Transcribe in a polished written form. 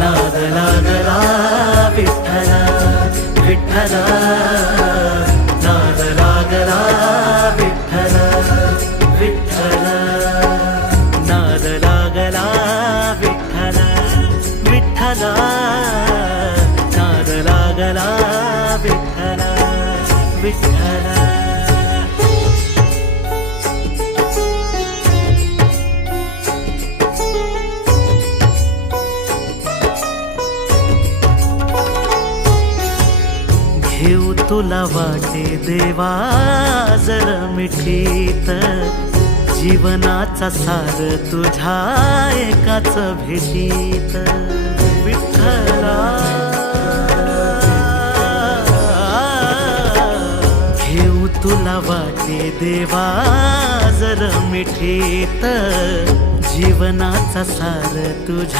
नाद लागला विठ्ठला विठ्ठला, नाद लागला विठ्ठला विठ्ठला, नाद लागला विठ्ठला विठ्ठला, नाद लागला विठ्ठला विठ्ठला. घेऊ तुला वाटे देवा जर मिठीत, जीवनाचा सार तुझ्या एकाच भेटीत. विठ्ठला घेऊ तुला वाटे देवा जर मिठीत, जीवनाचा सार तुझ्या